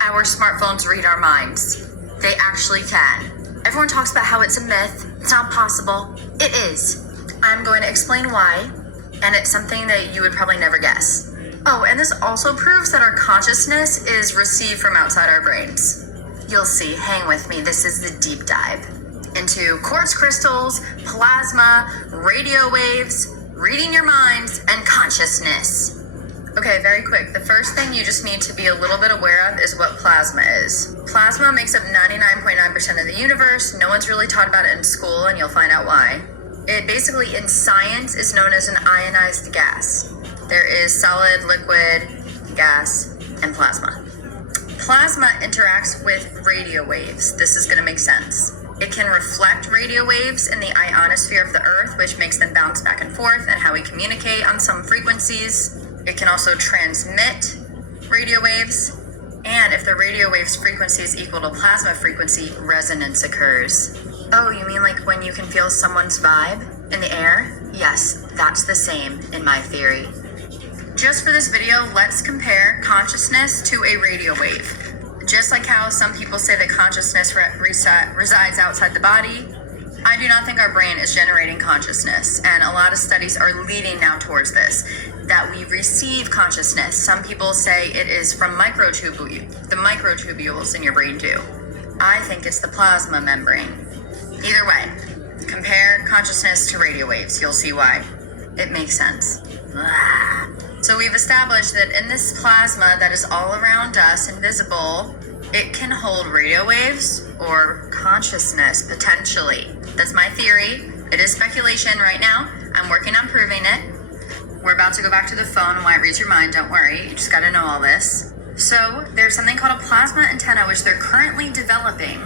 our smartphones read our minds. They actually can. Everyone talks about how it's a myth. It's not possible. It is. I'm going to explain why, and it's something that you would probably never guess. Oh, and this also proves that our consciousness is received from outside our brains. You'll see. Hang with me. This is the deep dive into quartz crystals, plasma, radio waves, reading your minds, and consciousness. Okay, very quick. The first thing you just need to be a little bit aware of is what plasma is. Plasma makes up 99.9% of the universe. No one's really taught about it in school, and you'll find out why. It basically, in science, is known as an ionized gas. There is solid, liquid, gas, and plasma. Plasma interacts with radio waves. This is going to make sense. It can reflect radio waves in the ionosphere of the Earth, which makes them bounce back and forth and how we communicate on some frequencies. It can also transmit radio waves. And if the radio wave's frequency is equal to plasma frequency, resonance occurs. Oh, you mean like when you can feel someone's vibe in the air? Yes, that's the same in my theory. Just for this video, let's compare consciousness to a radio wave. Just like how some people say that consciousness resides outside the body, I do not think our brain is generating consciousness, and a lot of studies are leading now towards this, that we receive consciousness. Some people say it is from the microtubules in your brain do. I think it's the plasma membrane. Either way, compare consciousness to radio waves. You'll see why. It makes sense. So we've established that in this plasma that is all around us, invisible, it can hold radio waves or consciousness, potentially. That's my theory. It is speculation right now. I'm working on proving it. We're about to go back to the phone and why it reads your mind. Don't worry. You just got to know all this. So there's something called a plasma antenna, which they're currently developing,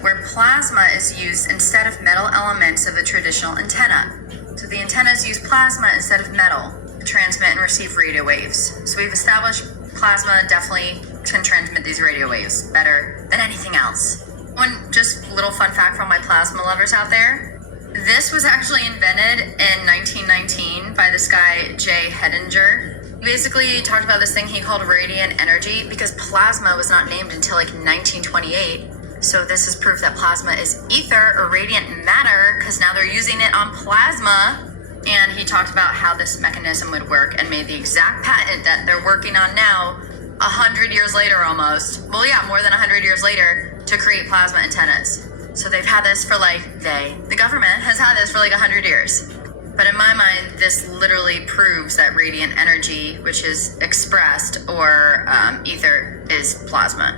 where plasma is used instead of metal elements of a traditional antenna. So the antennas use plasma instead of metal to transmit and receive radio waves. So we've established plasma definitely can transmit these radio waves better than anything else. One just little fun fact for all my plasma lovers out there. This was actually invented in 1919 by this guy, J. Hettinger. He basically talked about this thing he called radiant energy because plasma was not named until like 1928. So this is proof that plasma is ether or radiant matter because now they're using it on plasma. And he talked about how this mechanism would work and made the exact patent that they're working on now, 100 years later almost. Well, yeah, more than 100 years later to create plasma antennas. So they've had this for the government has had this for 100 years. But in my mind, this literally proves that radiant energy, which is expressed, or ether, is plasma.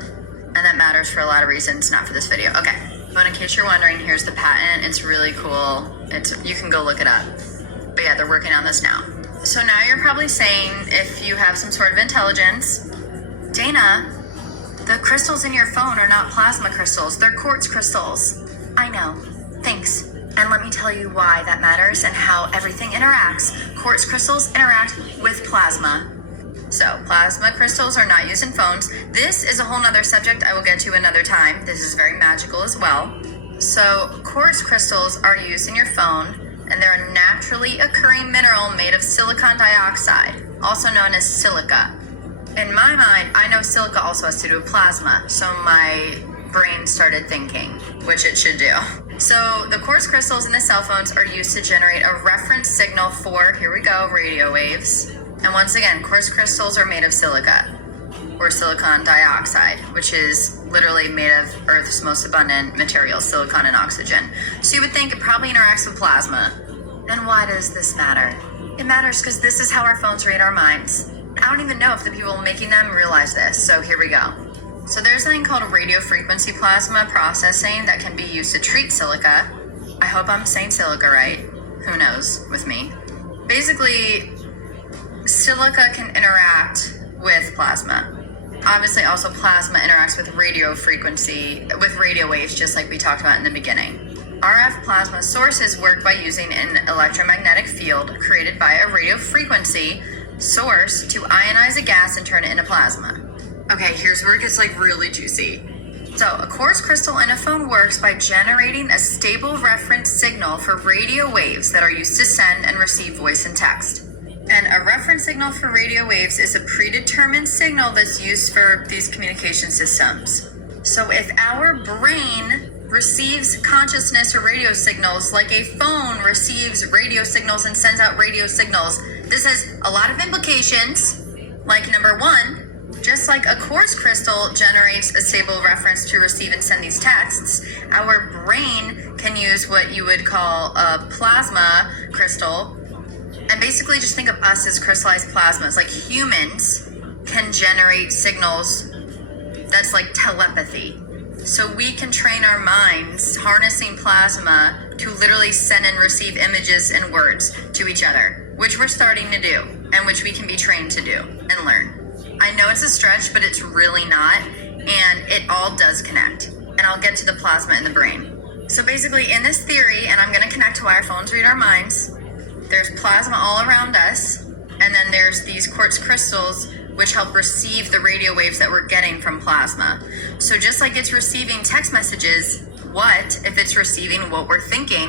And that matters for a lot of reasons, not for this video. Okay, but in case you're wondering, here's the patent. It's really cool. You can go look it up. But yeah, they're working on this now. So now you're probably saying, if you have some sort of intelligence, Dana, the crystals in your phone are not plasma crystals. They're quartz crystals. I know. Thanks. And let me tell you why that matters and how everything interacts. Quartz crystals interact with plasma. So, plasma crystals are not used in phones. This is a whole nother subject I will get to another time. This is very magical as well. So, quartz crystals are used in your phone, and they're a naturally occurring mineral made of silicon dioxide, also known as silica. In my mind, I know silica also has to do with plasma, so my brain started thinking, which it should do. So the quartz crystals in the cell phones are used to generate a reference signal for, here we go, radio waves. And once again, quartz crystals are made of silica, or silicon dioxide, which is literally made of Earth's most abundant materials, silicon and oxygen. So you would think it probably interacts with plasma. And why does this matter? It matters because this is how our phones read our minds. I don't even know if the people making them realize this, so here we go. So there's something called radio frequency plasma processing that can be used to treat silica. I hope I'm saying silica right. Who knows with me. Basically, silica can interact with plasma. Obviously, also plasma interacts with radio frequency, with radio waves, just like we talked about in the beginning. RF plasma sources work by using an electromagnetic field created by a radio frequency source to ionize a gas and turn it into plasma. Okay, here's where it gets really juicy. So, a quartz crystal in a phone works by generating a stable reference signal for radio waves that are used to send and receive voice and text. And a reference signal for radio waves is a predetermined signal that's used for these communication systems. So if our brain receives consciousness or radio signals like a phone receives radio signals and sends out radio signals, this has a lot of implications. Like number one, just like a quartz crystal generates a stable reference to receive and send these texts, our brain can use what you would call a plasma crystal. And basically just think of us as crystallized plasmas. Like humans can generate signals that's like telepathy. So we can train our minds harnessing plasma to literally send and receive images and words to each other, which we're starting to do and which we can be trained to do and learn. I know it's a stretch, but it's really not, and it all does connect. And I'll get to the plasma in the brain. So basically in this theory, and I'm gonna connect to why our phones read our minds, there's plasma all around us, and then there's these quartz crystals which help receive the radio waves that we're getting from plasma. So just like it's receiving text messages, what if it's receiving what we're thinking,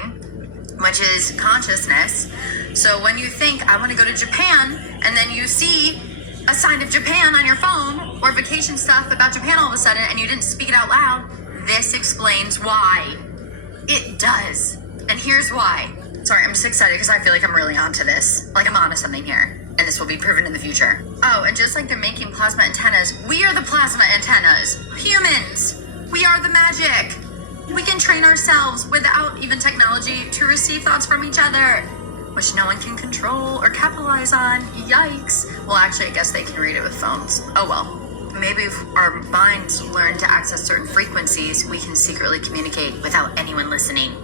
which is consciousness? So when you think, I wanna go to Japan, and then you see a sign of Japan on your phone or vacation stuff about Japan all of a sudden and you didn't speak it out loud, this explains why. It does. And here's why. Sorry, I'm just excited because I feel like I'm really onto this. Like I'm onto something here. And this will be proven in the future. Oh, and just like they're making plasma antennas, we are the plasma antennas. Humans. We are the magic. We can train ourselves without even technology to receive thoughts from each other, which no one can control or capitalize on. Yikes. Well, actually, I guess they can read it with phones. Oh well. Maybe if our minds learn to access certain frequencies, we can secretly communicate without anyone listening.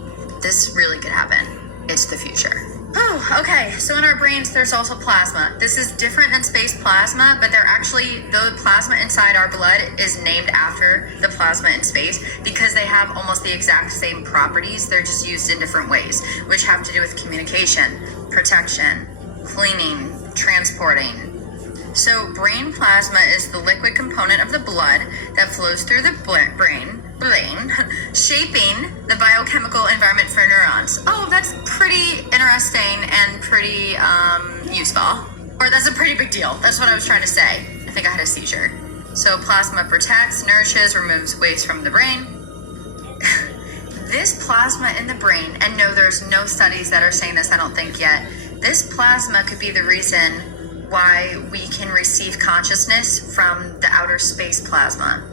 This really could happen. It's the future. Oh, okay. So in our brains, there's also plasma. This is different than space plasma, but they're actually, the plasma inside our blood is named after the plasma in space because they have almost the exact same properties. They're just used in different ways, which have to do with communication, protection, cleaning, transporting. So brain plasma is the liquid component of the blood that flows through the brain, shaping the biochemical environment for neurons. Oh, that's pretty interesting and pretty useful. Or that's a pretty big deal. That's what I was trying to say. I think I had a seizure. So plasma protects, nourishes, removes waste from the brain. This plasma in the brain, and no, there's no studies that are saying this, I don't think yet. This plasma could be the reason why we can receive consciousness from the outer space plasma.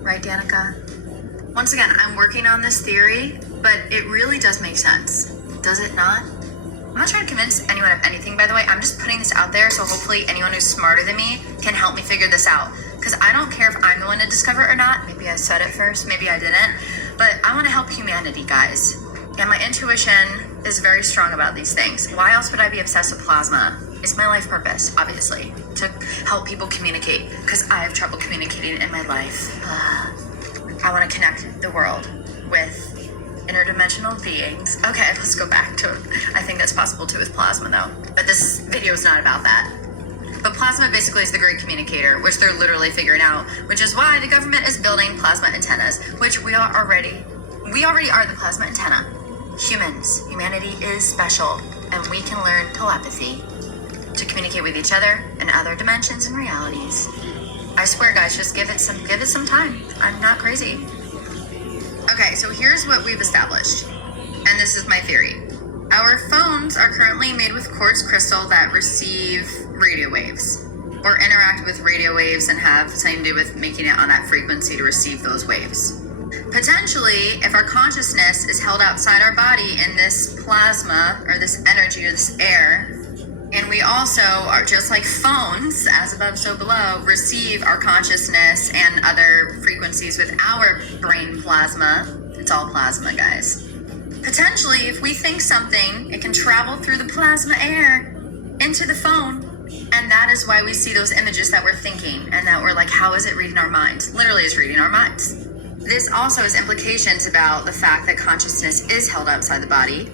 Right, Danica? Once again, I'm working on this theory, but it really does make sense. Does it not? I'm not trying to convince anyone of anything, by the way. I'm just putting this out there so hopefully anyone who's smarter than me can help me figure this out. Because I don't care if I'm the one to discover it or not. Maybe I said it first, maybe I didn't. But I want to help humanity, guys. And my intuition is very strong about these things. Why else would I be obsessed with plasma? It's my life purpose, obviously, to help people communicate, because I have trouble communicating in my life. I want to connect the world with interdimensional beings. Okay, let's go back to, I think that's possible too with plasma though. But this video is not about that. But plasma basically is the great communicator, which they're literally figuring out, which is why the government is building plasma antennas, which we already are the plasma antenna. Humans, humanity is special, and we can learn telepathy to communicate with each other in other dimensions and realities. I swear, guys, just give it some time. I'm not crazy. Okay, so here's what we've established, and this is my theory. Our phones are currently made with quartz crystal that receive radio waves or interact with radio waves and have something to do with making it on that frequency to receive those waves. Potentially, if our consciousness is held outside our body in this plasma or this energy or this air, and we also are just like phones, as above, so below, receive our consciousness and other frequencies with our brain plasma. It's all plasma, guys. Potentially, if we think something, it can travel through the plasma air into the phone. And that is why we see those images that we're thinking and that we're like, how is it reading our minds? Literally, it's reading our minds. This also has implications about the fact that consciousness is held outside the body.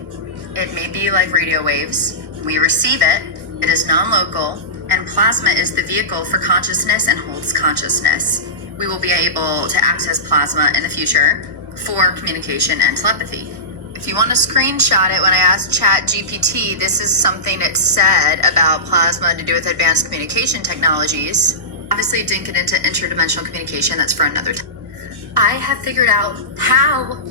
It may be like radio waves. We receive it. It is non-local, and plasma is the vehicle for consciousness and holds consciousness. We will be able to access plasma in the future for communication and telepathy. If you want to screenshot it, when I asked Chat GPT, this is something it said about plasma to do with advanced communication technologies. Obviously, it didn't get into interdimensional communication. That's for another time. I have figured out how